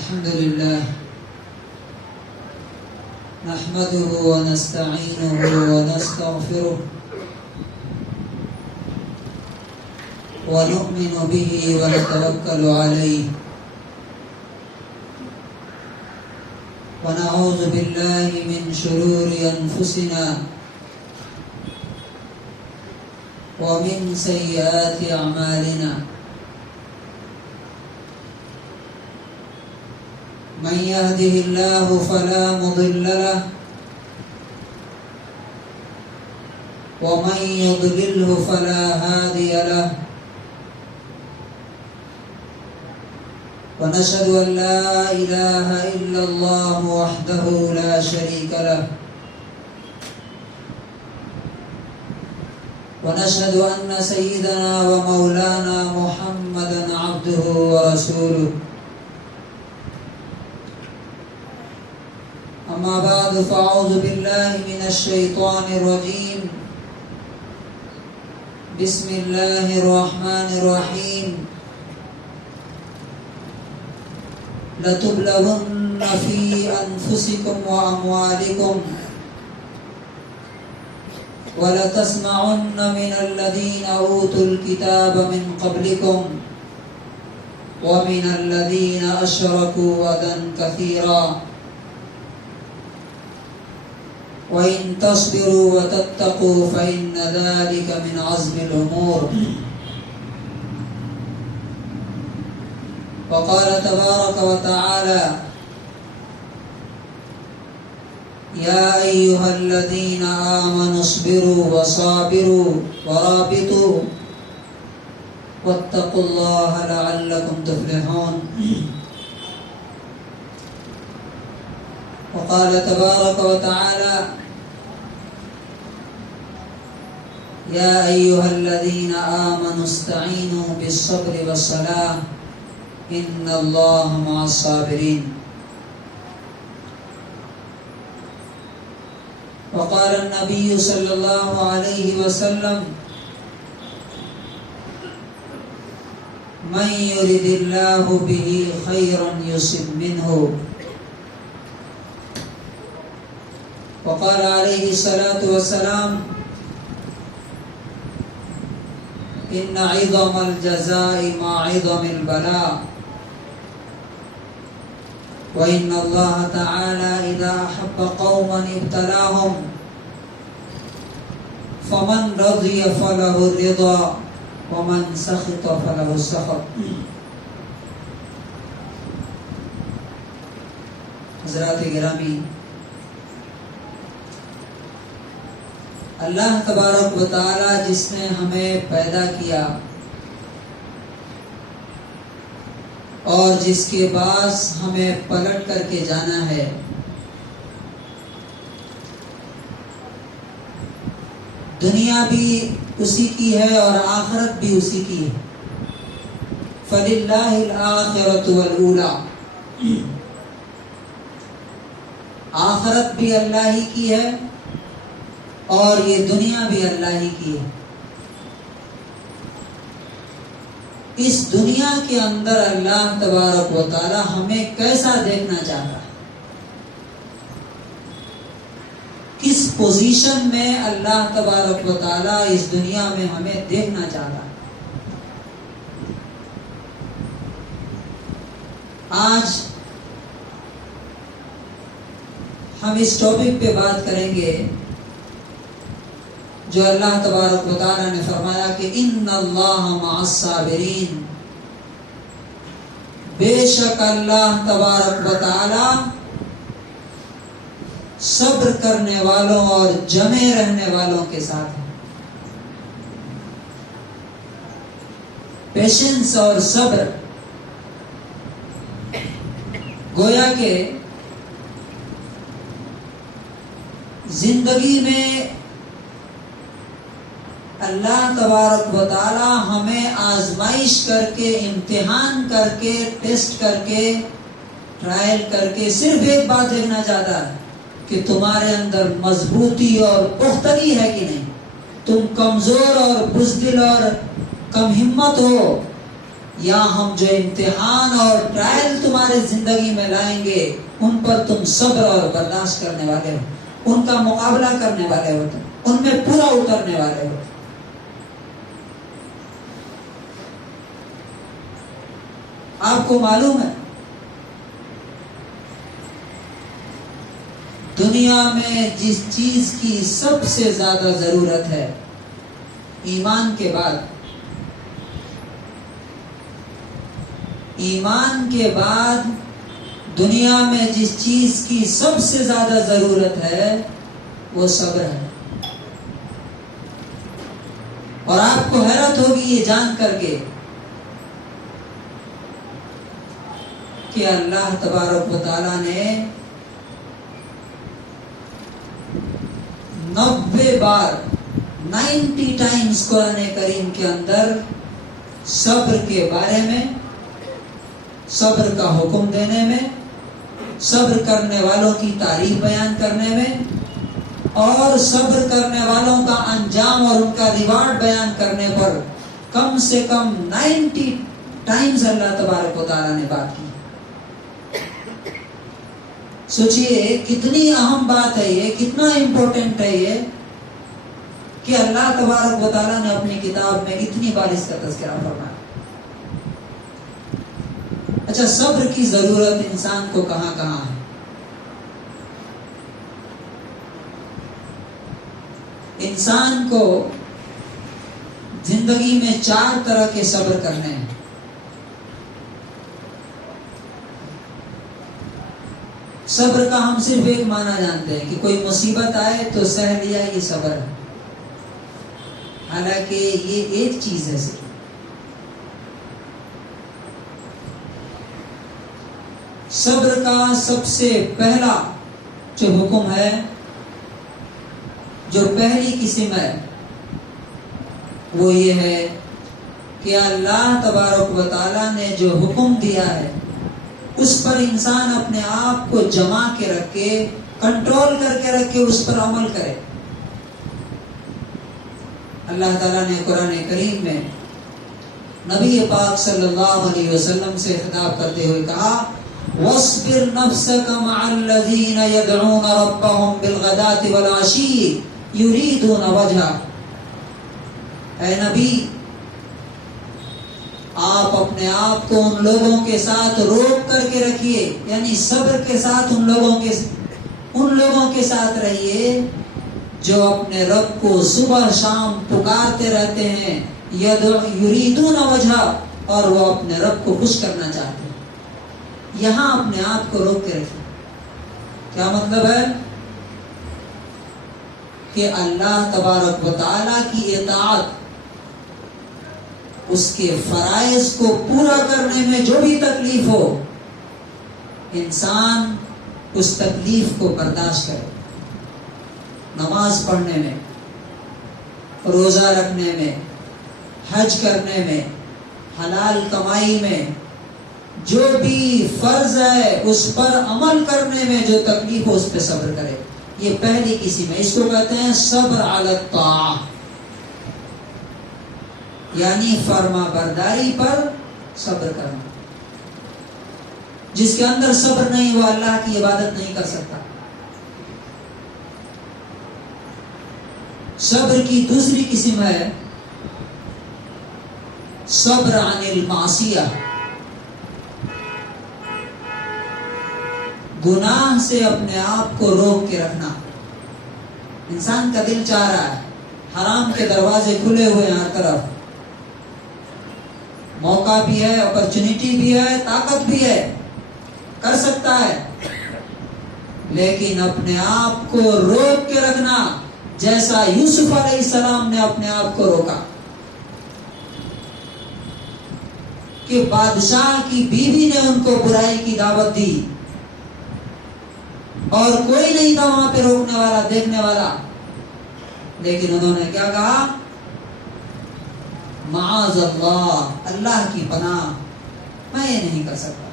الحمد لله نحمده ونستعينه ونستغفره ونؤمن به ونتوكل عليه ونعوذ بالله من شرور أنفسنا ومن سيئات أعمالنا من يهده الله فلا مضل له ومن يضلله فلا هادي له ونشهد أن لا إله إلا الله وحده لا شريك له ونشهد أن سيدنا ومولانا محمدا عبده ورسوله أما بعد فأعوذ بالله من الشيطان الرجيم بسم الله الرحمن الرحيم لتبلغن في أنفسكم وأموالكم ولتسمعن من الذين أوتوا الكتاب من قبلكم ومن الذين أشركوا أذى كثيرا وَإِن تَصْبِرُوا وَتَتَّقُوا فَإِنَّ ذَلِكَ مِنْ عَزْمِ الْأُمُورِ وقال تبارك وتعالى يا أيها الذين آمنوا اصبروا وصابروا ورابطوا واتقوا الله لعلكم تفلحون وقال تبارك وتعالى يا أيها الذين آمنوا استعينوا بالصبر والصلاة إن الله مع الصابرين وقال النبي صلى الله عليه وسلم من يرد الله به خيرا يصب منه وقال عليه الصلاة والسلام إن عظم الجزاء مع عظم البلاء وإن الله تعالى إذا أحب قوما ابتلاهم فمن رضي فله الرضا ومن سخط فله السخط. حضرات گرامی، اللہ تبارک و تعالی جس نے ہمیں پیدا کیا اور جس کے باعث ہمیں پلٹ کر کے جانا ہے، دنیا بھی اسی کی ہے اور آخرت بھی اسی کی ہے. فَلِلَّهِ الْآخِرَةُ وَالْأُولَى، آخرت بھی اللہ ہی کی ہے اور یہ دنیا بھی اللہ ہی کی ہے. اس دنیا کے اندر اللہ تبارک و تعالی ہمیں کیسا دیکھنا چاہتا ہے، کس پوزیشن میں اللہ تبارک و تعالی اس دنیا میں ہمیں دیکھنا چاہتا ہے. آج ہم اس ٹاپک پہ بات کریں گے جو اللہ تبارک و تعالی نے فرمایا کہ ان اللہ مع الصابرین، بے شک اللہ تبارک و تعالی صبر کرنے والوں اور جمے رہنے والوں کے ساتھ ہے. پیشنس اور صبر، گویا کہ زندگی میں اللہ تبارک و تعالی ہمیں آزمائش کر کے، امتحان کر کے، ٹیسٹ کر کے، ٹرائل کر کے صرف ایک بات دیکھنا چاہتا ہے کہ تمہارے اندر مضبوطی اور پختگی ہے کہ نہیں، تم کمزور اور بزدل اور کم ہمت ہو یا ہم جو امتحان اور ٹرائل تمہارے زندگی میں لائیں گے ان پر تم صبر اور برداشت کرنے والے ہو، ان کا مقابلہ کرنے والے ہو، تم ان میں پورا اترنے والے ہو۔ آپ کو معلوم ہے دنیا میں جس چیز کی سب سے زیادہ ضرورت ہے ایمان کے بعد، ایمان کے بعد دنیا میں جس چیز کی سب سے زیادہ ضرورت ہے وہ صبر ہے۔ اور آپ کو حیرت ہوگی یہ جان کر کے کہ اللہ تبارک و تعالیٰ نے 90 بار 90 ٹائمز قرآن کریم کے اندر صبر کے بارے میں، صبر کا حکم دینے میں، صبر کرنے والوں کی تعریف بیان کرنے میں، اور صبر کرنے والوں کا انجام اور ان کا ریوارڈ بیان کرنے پر کم سے کم 90 ٹائمز اللہ تبارک و تعالیٰ نے بات کی۔ سوچئے کتنی اہم بات ہے یہ، کتنا امپورٹنٹ ہے یہ کہ اللہ تبارک و تعالیٰ نے اپنی کتاب میں اتنی بار اس کا تذکرہ فرمایا۔ اچھا، صبر کی ضرورت انسان کو کہاں کہاں ہے؟ انسان کو زندگی میں 4 طرح کے صبر کرنے ہیں۔ صبر کا ہم صرف ایک معنی جانتے ہیں کہ کوئی مصیبت آئے تو سہ لیا، یہ صبر ہے، حالانکہ یہ ایک چیز ہے صرف۔ صبر کا سب سے پہلا جو حکم ہے، جو پہلی قسم ہے، وہ یہ ہے کہ اللہ تبارک و تعالیٰ نے جو حکم دیا ہے اس پر انسان اپنے آپ کو جما کے رکھے، کنٹرول کر کے رکھے، اس پر عمل کرے۔ اللہ تعالیٰ نے قرآن کریم میں نبی پاک صلی اللہ علیہ وسلم سے خطاب کرتے ہوئے کہا وَاصْبِرْ نَفْسَكَ مَعَ الَّذِينَ يَدْعُونَ رَبَّهُمْ بِالْغَدَاةِ وَالْعَشِيِّ يُرِيدُونَ وَجْهَهُ۔ اے نبی، آپ اپنے آپ کو ان لوگوں کے ساتھ روک کر کے رکھیے، یعنی صبر کے ساتھ ان لوگوں کے ساتھ رہیے جو اپنے رب کو صبح شام پکارتے رہتے ہیں، یریدون وجہ، اور وہ اپنے رب کو خوش کرنا چاہتے ہیں۔ یہاں اپنے آپ کو روک کے رکھیے۔ کیا مطلب ہے؟ کہ اللہ تبارک و تعالیٰ کی اطاعت، اس کے فرائض کو پورا کرنے میں جو بھی تکلیف ہو، انسان اس تکلیف کو برداشت کرے۔ نماز پڑھنے میں، روزہ رکھنے میں، حج کرنے میں، حلال کمائی میں، جو بھی فرض ہے اس پر عمل کرنے میں جو تکلیف ہو اس پہ صبر کرے۔ یہ پہلی قسم ہے، اس کو کہتے ہیں صبر علی الطاعہ، یعنی فرما برداری پر صبر کرنا۔ جس کے اندر صبر نہیں وہ اللہ کی عبادت نہیں کر سکتا۔ صبر کی دوسری قسم ہے صبر عن المعصیہ، گناہ سے اپنے آپ کو روک کے رکھنا۔ انسان کا دل چاہ رہا ہے، حرام کے دروازے کھلے ہوئے ہیں ہر طرف، موقع بھی ہے، اپرچونٹی بھی ہے، طاقت بھی ہے، کر سکتا ہے، لیکن اپنے آپ کو روک کے رکھنا، جیسا یوسف علیہ السلام نے اپنے آپ کو روکا کہ بادشاہ کی بیوی نے ان کو برائی کی دعوت دی اور کوئی نہیں تھا وہاں پہ روکنے والا، دیکھنے والا، لیکن انہوں نے کیا کہا؟ معاذ اللہ، اللہ کی پناہ، میں یہ نہیں کر سکتا۔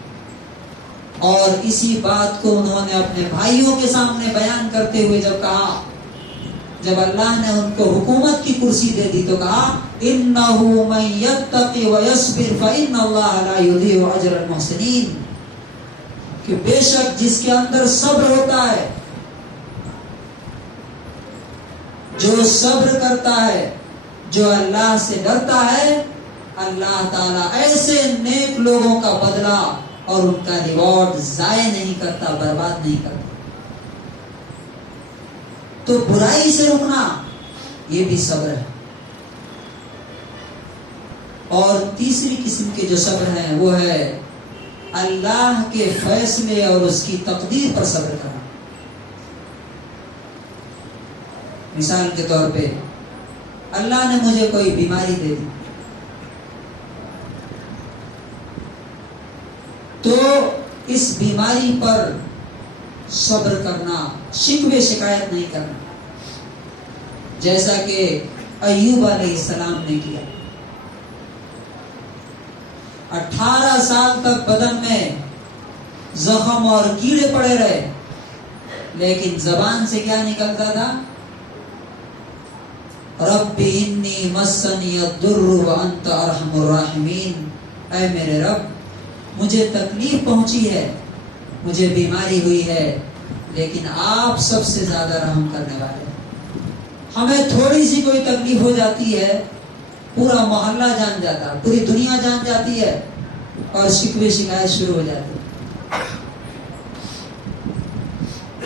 اور اسی بات کو انہوں نے اپنے بھائیوں کے سامنے بیان کرتے ہوئے جب کہا، جب اللہ نے ان کو حکومت کی کرسی دے دی تو کہا اِنَّهُ مَن يَتَّقِ وَيَصْبِرْ فَإِنَّ اللَّهَ لَا يُضِيعُ أَجْرَ الْمُحْسِنِينَ، کہ بے شک جس کے اندر صبر ہوتا ہے، جو صبر کرتا ہے، جو اللہ سے ڈرتا ہے، اللہ تعالیٰ ایسے نیک لوگوں کا بدلہ اور ان کا ریوارڈ ضائع نہیں کرتا، برباد نہیں کرتا۔ تو برائی سے رکنا یہ بھی صبر ہے۔ اور تیسری قسم کے جو صبر ہیں وہ ہے اللہ کے فیصلے اور اس کی تقدیر پر صبر کرنا۔ مثال کے طور پہ اللہ نے مجھے کوئی بیماری دے دی تو اس بیماری پر صبر کرنا، شکوے شکایت نہیں کرنا، جیسا کہ ایوب علیہ السلام نے کیا۔ 18 سال تک بدن میں زخم اور کیڑے پڑے رہے، لیکن زبان سے کیا نکلتا تھا؟ رب انی مسنی الضر وانت ارحم الراحمین، اے میرے رب مجھے تکلیف پہنچی ہے، مجھے بیماری ہوئی ہے، لیکن آپ سب سے زیادہ رحم کرنے والے ہیں۔ ہمیں تھوڑی سی کوئی تکلیف ہو جاتی ہے، پورا محلہ جان جاتا، پوری دنیا جان جاتی ہے اور شکوے شکایت شروع ہو جاتی ہے۔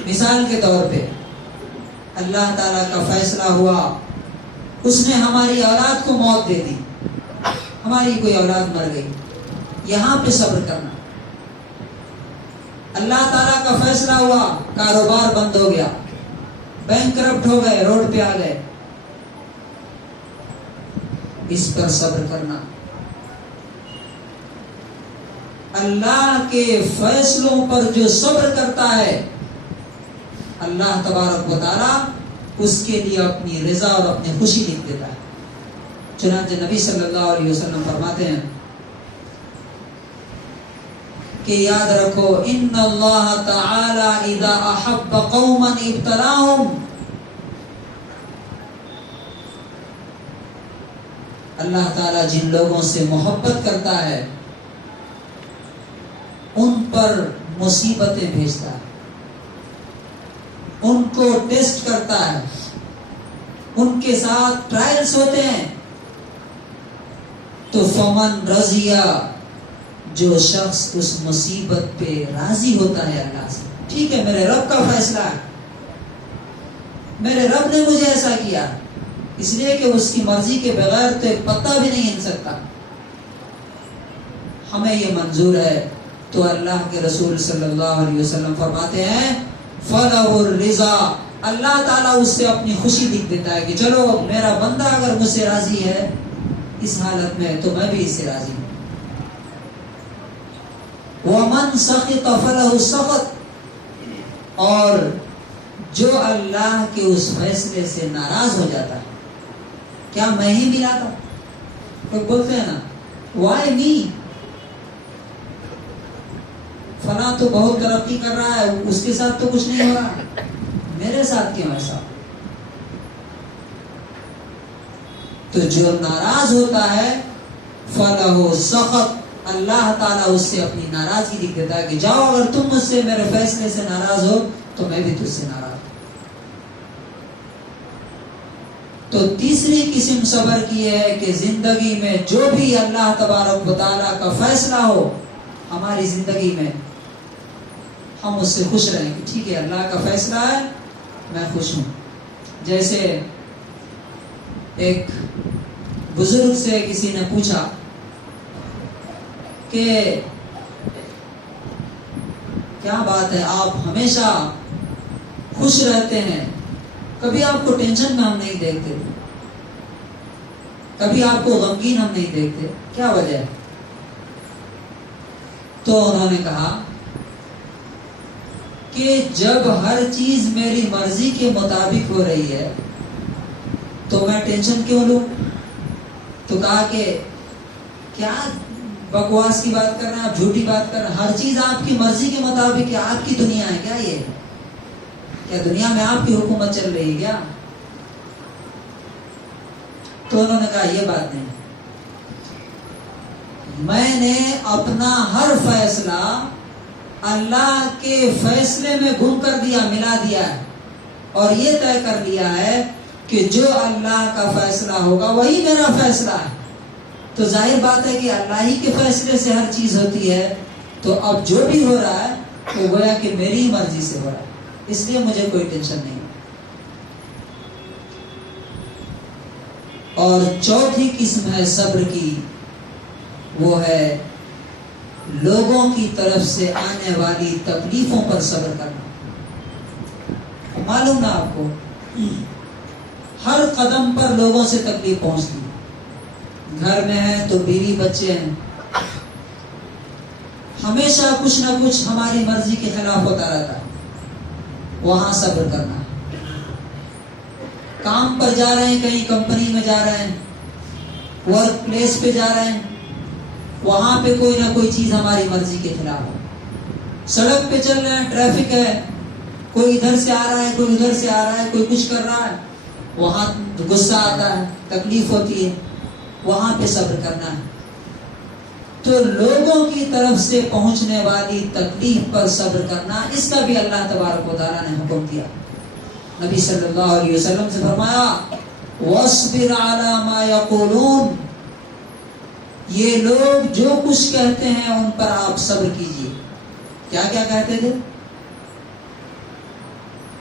مثال کے طور پہ اللہ تعالیٰ کا فیصلہ ہوا، اس نے ہماری اولاد کو موت دے دی، ہماری کوئی اولاد مر گئی، یہاں پہ صبر کرنا۔ اللہ تعالیٰ کا فیصلہ ہوا، کاروبار بند ہو گیا، بینک کرپٹ ہو گئے، روڈ پہ آ گئے، اس پر صبر کرنا۔ اللہ کے فیصلوں پر جو صبر کرتا ہے اللہ تبارک و تعالیٰ اس کے لیے اپنی رضا اور اپنی خوشی لکھ دیتا ہے۔ چنانچہ نبی صلی اللہ علیہ وسلم فرماتے ہیں کہ یاد رکھو ان اللہ تعالی اذا احب قوما ابتلاهم، اللہ تعالیٰ جن لوگوں سے محبت کرتا ہے ان پر مصیبتیں بھیجتا ہے، ان کو ٹیسٹ کرتا ہے، ان کے ساتھ ٹرائلز ہوتے ہیں۔ تو فمن رضیا، جو شخص اس مصیبت پہ راضی ہوتا ہے اللہ سے، ٹھیک ہے میرے رب کا فیصلہ ہے، میرے رب نے مجھے ایسا کیا، اس لیے کہ اس کی مرضی کے بغیر تو ایک پتا بھی نہیں ہل سکتا، ہمیں یہ منظور ہے۔ تو اللہ کے رسول صلی اللہ علیہ وسلم فرماتے ہیں فَلَهُ الرِّضَا، اللہ تعالیٰ اس سے اپنی خوشی لکھ دیتا ہے کہ چلو میرا بندہ اگر مجھ سے راضی ہے اس حالت میں تو میں بھی اس سے راضی ہوں۔ وَمَنْ سَخِطَ فَلَهُ السَّخَطُ، اور جو اللہ کے اس فیصلے سے ناراض ہو جاتا ہے، کیا میں ہی ملا تھا؟ لوگ بولتے ہیں نا وائی می، فلاں تو بہت ترقی کر رہا ہے، اس کے ساتھ تو کچھ نہیں ہو رہا، میرے ساتھ کیوں ایسا؟ تو جو ناراض ہوتا ہے فَلَهُ السَّخَطُ، اللہ تعالیٰ اس سے اپنی ناراضگی لکھ دیتا ہے کہ جاؤ اگر تم مجھ سے میرے فیصلے سے ناراض ہو تو میں بھی تجھ سے ناراض ہوں۔ تو تیسری قسم صبر کی ہے کہ زندگی میں جو بھی اللہ تبارک و تعالیٰ کا فیصلہ ہو ہماری زندگی میں، ہم اس سے خوش رہیں کہ ٹھیک ہے اللہ کا فیصلہ ہے میں خوش ہوں۔ جیسے ایک بزرگ سے کسی نے پوچھا کہ کیا بات ہے آپ ہمیشہ خوش رہتے ہیں، کبھی آپ کو ٹینشن میں ہم نہیں دیکھتے، کبھی آپ کو غمگین ہم نہیں دیکھتے، کیا وجہ ہے؟ تو انہوں نے کہا کہ جب ہر چیز میری مرضی کے مطابق ہو رہی ہے تو میں ٹینشن کیوں لوں؟ تو کہا کہ کیا بکواس کی بات کر رہے ہیں آپ، جھوٹی بات کر رہے ہیں، ہر چیز آپ کی مرضی کے مطابق ہے، آپ کی دنیا ہے کیا یہ؟ کیا دنیا میں آپ کی حکومت چل رہی ہے کیا؟ تو انہوں نے کہا یہ بات نہیں، میں نے اپنا ہر فیصلہ اللہ کے فیصلے میں گم کر دیا، ملا دیا ہے، اور یہ طے کر لیا ہے کہ جو اللہ کا فیصلہ ہوگا وہی میرا فیصلہ ہے۔ تو ظاہر بات ہے کہ اللہ ہی کے فیصلے سے ہر چیز ہوتی ہے، تو اب جو بھی ہو رہا ہے وہ گویا کہ میری مرضی سے ہو رہا ہے، اس لیے مجھے کوئی ٹینشن نہیں۔ اور چوتھی قسم ہے صبر کی، وہ ہے لوگوں کی طرف سے آنے والی تکلیفوں پر صبر کرنا۔ معلوم نا آپ کو، ہر قدم پر لوگوں سے تکلیف پہنچتی ہے، گھر میں ہے تو بیوی بچے ہیں، ہمیشہ کچھ نہ کچھ ہماری مرضی کے خلاف ہوتا رہتا ہے، وہاں صبر کرنا ہے۔ کام پر جا رہے ہیں، کہیں کمپنی میں جا رہے ہیں، ورک پلیس پہ جا رہے ہیں، وہاں پہ کوئی نہ کوئی چیز ہماری مرضی کے خلاف ہے۔ سڑک پہ چل رہے ہیں، ٹریفک ہے، کوئی ادھر سے آ رہا ہے، کوئی ادھر سے آ رہا ہے، کوئی کچھ کر رہا ہے، وہاں غصہ آتا ہے، تکلیف ہوتی ہے، وہاں پہ صبر کرنا ہے۔ تو لوگوں کی طرف سے پہنچنے والی تکلیف پر صبر کرنا، اس کا بھی اللہ تبارک و تعالیٰ نے حکم دیا۔ نبی صلی اللہ علیہ وسلم سے فرمایا وَاصْبِرْ عَلَى مَا يَقُولُونَ، یہ لوگ جو کچھ کہتے ہیں ان پر آپ صبر کیجئے۔ کیا کیا کہتے تھے؟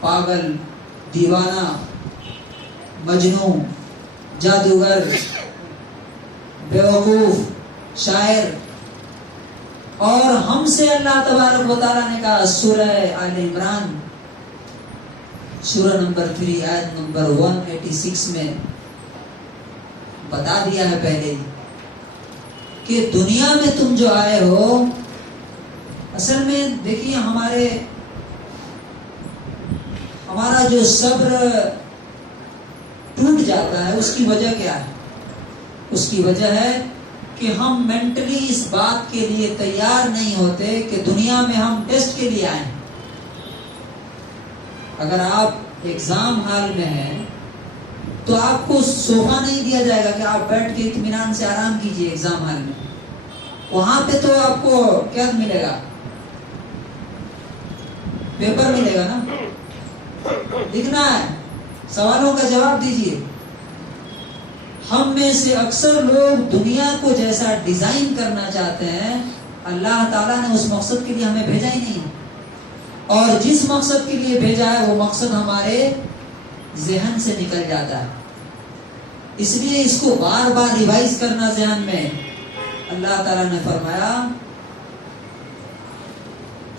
پاگل، دیوانہ، مجنون، جادوگر، بیوقوف، شاعر۔ اور ہم سے اللہ تبارک و تعالیٰ نے کہا سورہ آل عمران سورہ نمبر 3 آیت نمبر 186 میں بتا دیا ہے پہلے ہی کہ دنیا میں تم جو آئے ہو، اصل میں دیکھیے ہمارا جو صبر ٹوٹ جاتا ہے اس کی وجہ کیا ہے؟ اس کی وجہ ہے کہ ہم مینٹلی اس بات کے لیے تیار نہیں ہوتے کہ دنیا میں ہم ٹیسٹ کے لیے آئیں۔ اگر آپ ایگزام ہال میں ہیں تو آپ کو صوفہ نہیں دیا جائے گا کہ آپ بیٹھ کے اطمینان سے آرام کیجئے ایگزام ہال میں۔ وہاں پہ تو آپ کو کیا ملے گا؟ پیپر ملے گا نا، لکھنا ہے، سوالوں کا جواب دیجئے۔ ہم میں سے اکثر لوگ دنیا کو جیسا ڈیزائن کرنا چاہتے ہیں، اللہ تعالیٰ نے اس مقصد کے لیے ہمیں بھیجا ہی نہیں، اور جس مقصد کے لیے بھیجا ہے وہ مقصد ہمارے ذہن سے نکل جاتا ہے۔ اس لیے اس کو بار بار ریوائز کرنا ذہن میں۔ اللہ تعالیٰ نے فرمایا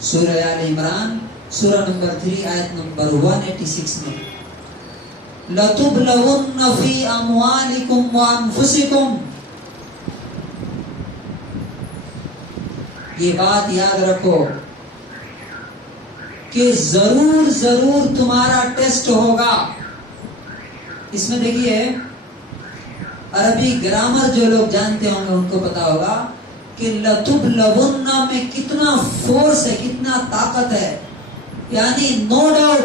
سورہ آل عمران سورہ نمبر 3 آیت نمبر 186 میں لَتُبْلَوُنَّ فِي أَمْوَالِكُمْ وَأَنفُسِكُمْ، یہ بات یاد رکھو کہ ضرور ضرور تمہارا ٹیسٹ ہوگا۔ اس میں دیکھیے عربی گرامر جو لوگ جانتے ہوں گے ان کو پتا ہوگا کہ لَتُبْلَوُنَّ میں کتنا فورس ہے، کتنا طاقت ہے، یعنی نو ڈاؤٹ،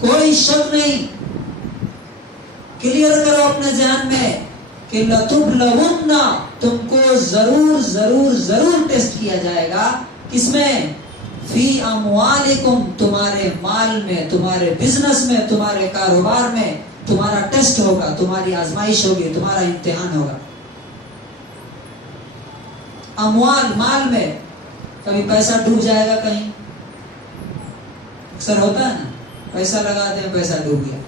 کوئی شک نہیں۔ کلیئر کرو اپنے ذہن میں کہ لَتُبْلَوُنَّ، تم کو ضرور ضرور ضرور ٹیسٹ کیا جائے گا۔ کس میں؟ فی اموالکم، تمہارے مال میں، تمہارے بزنس میں، تمہارے کاروبار میں تمہارا ٹیسٹ ہوگا، تمہاری آزمائش ہوگی، تمہارا امتحان ہوگا۔ اموال، مال میں کبھی پیسہ ڈوب جائے گا کہیں، اکثر ہوتا ہے نا، پیسہ لگاتے ہیں پیسہ ڈوب گیا۔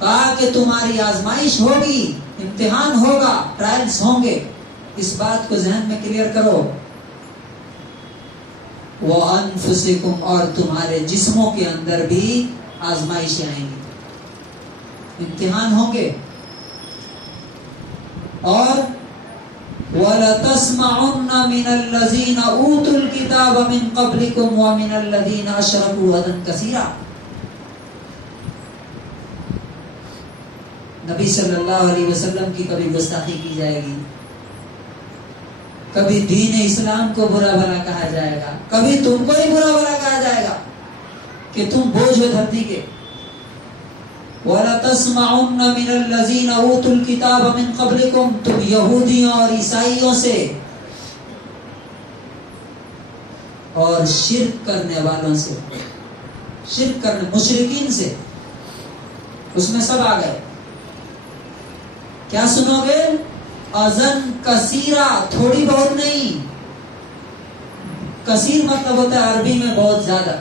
کہا کہ تمہاری آزمائش ہوگی، امتحان ہوگا، ٹرائلز ہوں گے، اس بات کو ذہن میں کلیئر کرو۔ وَأَنفُسِكُمْ، اور تمہارے جسموں کے اندر بھی آزمائشیں آئیں گی، امتحان ہوں گے۔ اور وَلَتَسْمَعُنَّ مِنَ الَّذِينَ أُوتُوا الْكِتَابَ مِنْ قَبْلِكُمْ وَمِنَ الَّذِينَ أَشْرَكُوا أَذًى كَثِيرًا۔ نبی صلی اللہ علیہ وسلم کی کبھی گستاخی کی جائے گی، کبھی دین اسلام کو برا بھلا کہا جائے گا، کبھی تم کو ہی برا بھلا کہا جائے گا کہ تم بوجھ ہو دھرتی کے۔ وَلَتَسْمَعُنَّ مِنَ الَّذِينَ أُوتُوا الْكِتَابَ مِنْ قَبْلِكُمْ، تم یہودیوں اور عیسائیوں سے اور شرک کرنے والوں سے، شرک کرنے مشرکین سے، اس میں سب آ گئے. کیا سنو گے؟ اذن کثیرہ، تھوڑی بہت نہیں. کثیر مطلب ہوتا ہے عربی میں بہت زیادہ.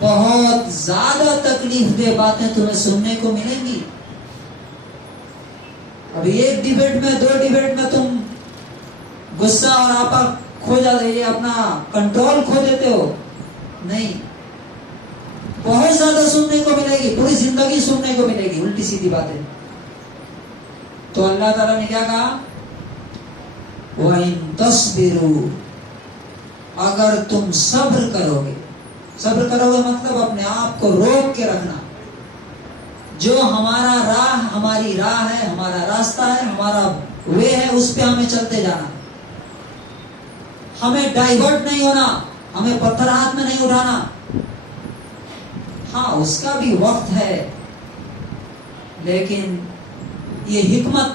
بہت زیادہ تکلیف دہ باتیں تمہیں سننے کو ملیں گی. ابھی ایک ڈیبیٹ میں، دو ڈیبیٹ میں تم غصہ اور آپا کھو جاتے، یہ اپنا کنٹرول کھو دیتے ہو. نہیں، بہت زیادہ سننے کو ملے گی، پوری زندگی سننے کو ملے گی الٹی سیدھی باتیں. تو اللہ تعالیٰ نے کیا کہا؟ وَإِن تَصْبِرُوا، اگر تم صبر کرو گے. صبر کرو گے مطلب اپنے آپ کو روک کے رکھنا. جو ہمارا راہ، ہماری راہ ہے، ہمارا راستہ ہے، ہمارا وے ہے، اس پہ ہمیں چلتے جانا. ہمیں ڈائیورٹ نہیں ہونا، ہمیں پتھر ہاتھ میں نہیں اٹھانا. ہاں اس کا بھی وقت ہے، لیکن یہ حکمت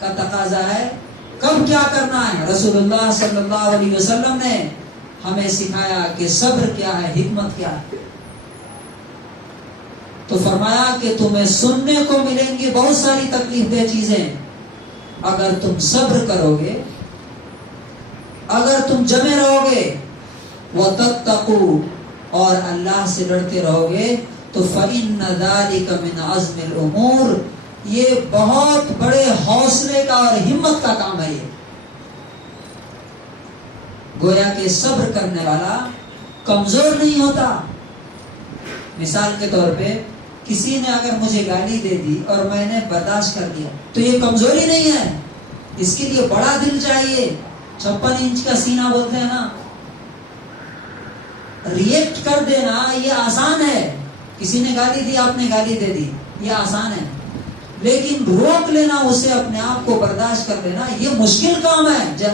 کا تقاضا ہے. کب کیا کرنا ہے؟ رسول اللہ صلی اللہ علیہ وسلم نے ہمیں سکھایا کہ صبر کیا ہے، حکمت کیا ہے. تو فرمایا کہ تمہیں سننے کو ملیں گی بہت ساری تکلیف دہ چیزیں. اگر تم صبر کرو گے، اگر تم جمے رہو گے، وَتَتَّقُوا، اور اللہ سے ڈرتے رہو گے، تو فَإِنَّ ذَلِكَ مِنْ عَزْمِ الْأُمُورِ، یہ بہت بڑے حوصلے کا اور ہمت کا کام ہے. یہ گویا کہ صبر کرنے والا کمزور نہیں ہوتا. مثال کے طور پہ کسی نے اگر مجھے گالی دے دی اور میں نے برداشت کر لیا تو یہ کمزوری نہیں ہے. اس کے لیے بڑا دل چاہیے. 56 انچ کا سینہ بولتے ہیں نا. ریئیکٹ کر دینا یہ آسان ہے. کسی نے گالی دی، آپ نے گالی دے دی، یہ آسان ہے. لیکن روک لینا، اسے اپنے آپ کو برداشت کر لینا، یہ مشکل کام ہے.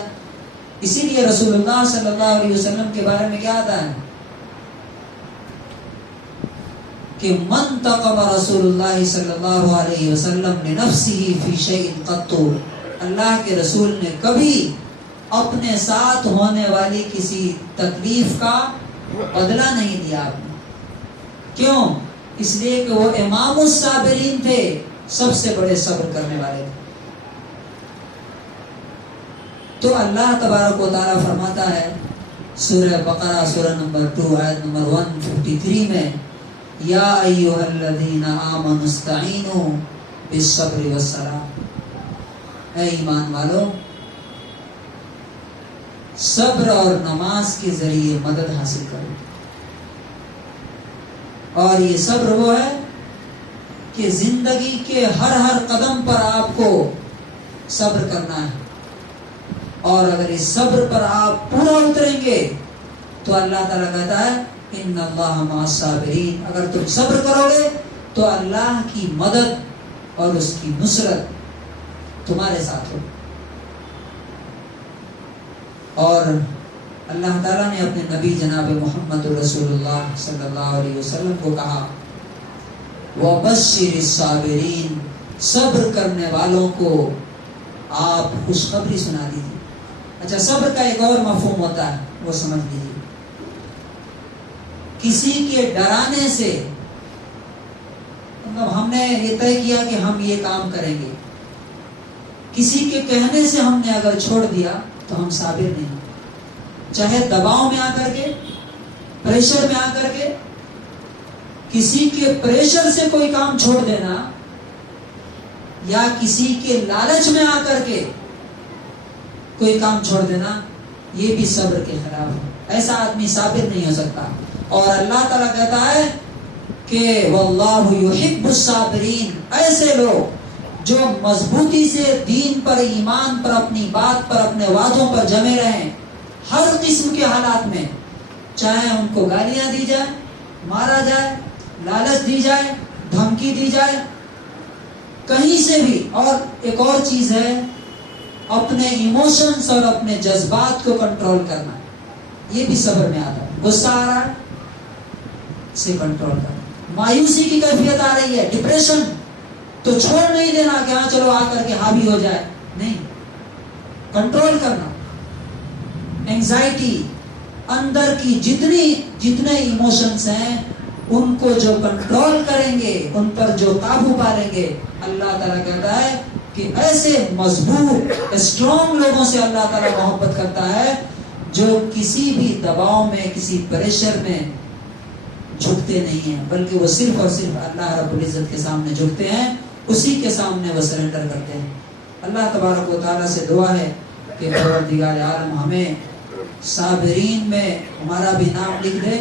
اسی لیے رسول اللہ صلی اللہ علیہ وسلم کے بارے میں کیا آتا ہے کہ من تقم رسول اللہ صلی اللہ علیہ وسلم لنفسه فی شیء قط، اللہ کے رسول نے کبھی اپنے ساتھ ہونے والی کسی تکلیف کا بدلہ نہیں دیا. آپ نے کیوں؟ اس لیے کہ وہ امام الصابرین تھے، سب سے بڑے صبر کرنے والے تھے. تو اللہ تبارک و تعالیٰ فرماتا ہے سورہ بقرہ سورہ نمبر 2 آیت نمبر 153 میں، یا ایھا الذین آمنوا استعینوا بالصبر والصلاۃ، اے ایمان والو صبر اور نماز کے ذریعے مدد حاصل کرو. اور یہ صبر وہ ہے کہ زندگی کے ہر قدم پر آپ کو صبر کرنا ہے. اور اگر اس صبر پر آپ پورا اتریں گے تو اللہ تعالیٰ کہتا ہے ان اللہ مع الصابرین، اگر تم صبر کرو گے تو اللہ کی مدد اور اس کی نصرت تمہارے ساتھ ہو. اور اللہ تعالیٰ نے اپنے نبی جناب محمد رسول اللہ صلی اللہ علیہ وسلم کو کہا وَبَشِّرِ الصَّابِرِينَ، صبر کرنے والوں کو آپ خوشخبری سنا دیجیے. اچھا، صبر کا ایک اور مفہوم ہوتا ہے، وہ سمجھ لیجیے. کسی کے ڈرانے سے، مطلب ہم نے یہ طے کیا کہ ہم یہ کام کریں گے، کسی کے کہنے سے ہم نے اگر چھوڑ دیا تو ہم صابر نہیں. چاہے دباؤ میں آ کر کے، پریشر میں آ کر کے، کسی کے پریشر سے کوئی کام چھوڑ دینا یا کسی کے لالچ میں آ کر کے کوئی کام چھوڑ دینا، یہ بھی صبر کے خلاف ہے. ایسا آدمی صابر نہیں ہو سکتا. اور اللہ تعالیٰ کہتا ہے کہ واللہ یحب الصابرین، ایسے لوگ جو مضبوطی سے دین پر، ایمان پر، اپنی بات پر، اپنے وعدوں پر جمے رہیں ہر قسم کے حالات میں، چاہے ان کو گالیاں دی جائے، مارا جائے، لالچ دی جائے، دھمکی دی جائے، کہیں سے بھی. اور ایک اور چیز ہے اپنے ایموشنز اور اپنے جذبات کو کنٹرول کرنا، یہ بھی صبر میں آتا ہے. غصہ آ رہا ہے، اسے کنٹرول کرنا. مایوسی کی کیفیت آ رہی ہے، ڈپریشن، تو چھوڑ نہیں دینا کہ ہاں چلو آ کر کے حاوی ہو جائے، نہیں، کنٹرول کرنا. اینگزائٹی، اندر کی جتنے ایموشنز ہیں ان کو جو کنٹرول کریں گے، ان پر جو قابو پالیں گے، اللہ تعالیٰ کہتا ہے کہ ایسے مضبوط اسٹرانگ لوگوں سے اللہ تعالیٰ محبت کرتا ہے جو کسی بھی دباؤ میں، کسی پریشر میں جھکتے نہیں ہیں، بلکہ وہ صرف اور صرف اللہ رب العزت کے سامنے جھکتے ہیں، اسی کے سامنے وہ سرنڈر کرتے ہیں. اللہ تبارک و تعالیٰ سے دعا ہے کہ پروردگار عالم ہمیں صابرین میں ہمارا بھی نام لکھ دے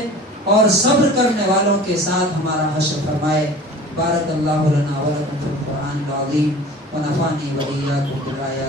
اور صبر کرنے والوں کے ساتھ ہمارا حشر فرمائے. بارک اللہ لنا ولکم فی القرآن العظیم ونفعني وإياكم بالآيات